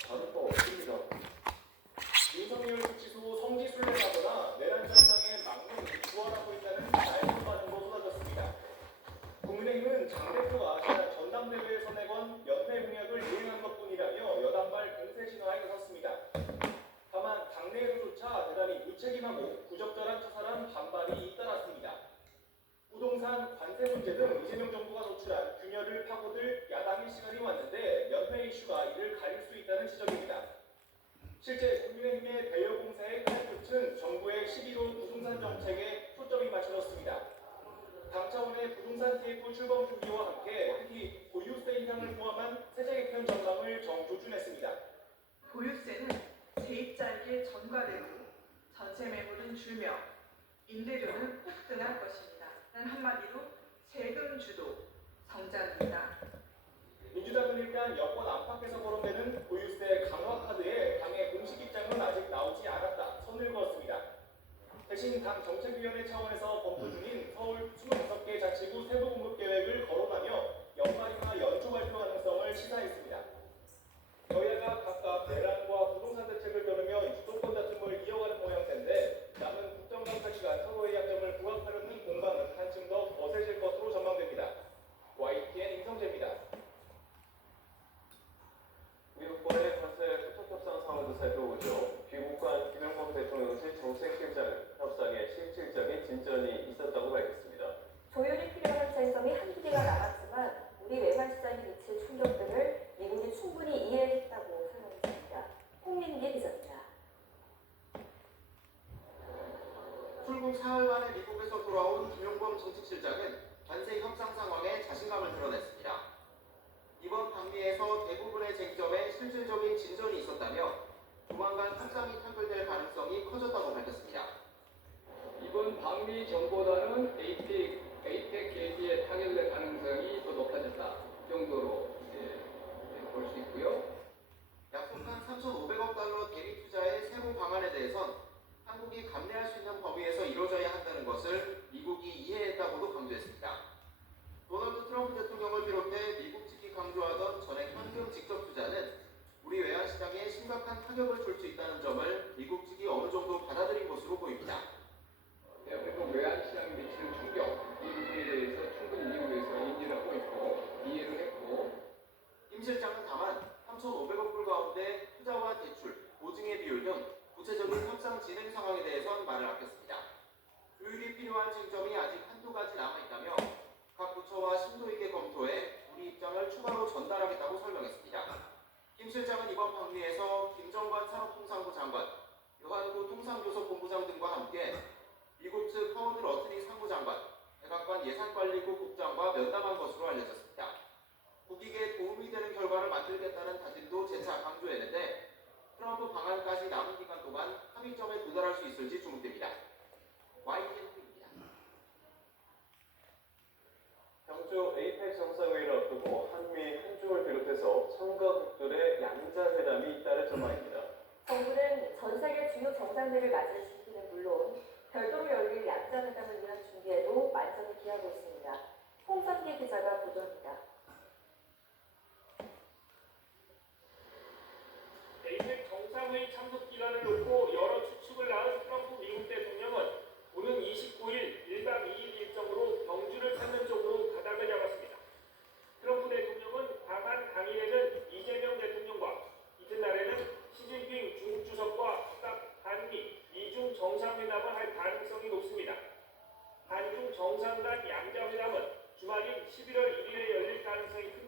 다를 바 없습니다. 윤석열 구치소 성지순례하거나 내란 현상에 막론이 부활하고 있다는 날개 반응도 쏟아졌습니다. 국민의힘은 장 대표가 지난 전당대회에서 내건 연대 공약을 이행한 것뿐이라며 여당발 공세 진화에 나섰습니다. 다만 당내에서조차 대단히 무책임하고 부적절한 처사란 반발이 잇따랐습니다. 부동산, 관세 문제 등 이재명 정부가 도출한 균열을 파고들 야당의 시간이 왔는데 연회 이슈가 이를 가릴 수 있다는 지적입니다. 실제 국민의힘의 대여 공세의 칼끝은 정부의 11호 부동산 정책에 초점이 맞춰졌습니다. 당 차원의 부동산 TF 출범 준비와 함께 특히 보유세 인상을 포함한 세제 개편 전망을 정조준했습니다. 보유세는 세입자에게 전가되고 전세 매물은 줄며 임대료는 폭등할 것입니다. 한마디로 세금 주도 성장입니다. 민주당은 일단 여권 안팎에서 거론되는 보유세 강화 카드에 당의 공식 입장은 아직 나오지 않았다 선을 그었습니다. 대신 당 정책위원회 차원에서 검토 중인 서울 26개 자치구 세부 공급 계획을 거론하며 연말이나 연초 발표 가능성을 시사했습니다. 여야가 각각 내란과 부동산 대책을 겨루며 주도권 다툼을 이어가는 모양새인데 남은 국정감사 기간 서로의 약점을 부각하려는 공방은 한층 더 거세질 것으로 전망됩니다. YTN 임성재입니다. 미국과의 관세 소통 협상 상황도 살펴보죠. 귀국한 김영범 대통령실 정책실장은 협상에 실질적인 진전이 있었다고 밝혔습니다. 조율이 필요한 쟁점이 한두 개가 남았지만 우리 외환 시장에 미칠 충격들을 미국이 충분히 이해했다고 설명했습니다. 홍민기 기자입니다. 출국 사흘 만에 미국에서 돌아온 김용범 정책실장은 관세 협상 상황에 자신감을 드러냈습니다. 이번 방미에서 대부분의 쟁점에 실질적인 진전이 있었다며 조만간 협상이 타결될 가능성이 커졌다고 밝혔습니다. 이번 방미 전보다는 APEC 계기에 타결될 가능성이 더 높아졌다 정도로 볼 수 있고요. 약속한 3,500억 달러 대미 투자의 세부 방안에 대해선 한국이 감내할 수 있는 범위에서 이루어져야 한다는 것을 미국이 이해했다고도 강조했습니다. 도널드 트럼프 대통령을 비롯해 미국 측이 강조하던 전액 현금 직접 투자는 우리 외환시장에 심각한 타격을 줄 수 있다는 점을 미국 측이 어느 정도 받아들인 것으로 보입니다. 대한민국 외환시장에 미치는 충격, 이에 대해서 충분히 미국에서 인지를 하고 있고 이해를 했고 김 실장은 다만 3,500억 불 가운데 투자와 대출, 보증의 비율 등 구체적인 협상 진행 상황에 대해선 말을 아꼈습니다. 조율이 필요한 쟁점이 아직 한두 가지 남아있다며 각 부처와 심도 있게 검토해 우리 입장을 추가로 전달하겠다고 설명했습니다. 김 실장은 이번 방미에서 김정관 산업통상부 장관, 요한구 통상교섭본부장 등과 함께 미국 측 허우드 러틀리 상무장관, 백악관 예산관리국 국장과 면담한 것으로 알려졌습니다. 국익에 도움이 되는 결과를 만들겠다는 다짐도 재차 강조했는데 트럼프 방안까지 남은 기간 동안 합의점에 도달할 수 있을지 주목됩니다. YTN입니다. 경주 APEC 정상회의를 앞두고 한미 한중을 비롯해서 참가국들의 양자회담이 잇따를 전망입니다. 정부는 전 세계 주요 정상들을 맞을 준비는 물론 별도로 열릴 양자회담을 위한 준비에도 만전을 기하고 있습니다. 홍선기 기자가 보도합니다. APEC 정상회의 참석 기간을 놓고 여러 추측을 낳은 트럼프 미국 대통령은 오는 29일 1박 2일 일정으로 경주를 찾는 쪽으로 가닥을 잡았습니다. 트럼프 대통령은 방한 당일에는 이재명 대통령과 이튿날에는 시진핑 중국 주석과 각각 한미, 미중 정상회담을 할 가능성이 높습니다. 한중 정상 간 양자회담은 주말인 11월 1일에 열릴 가능성이 큽니다.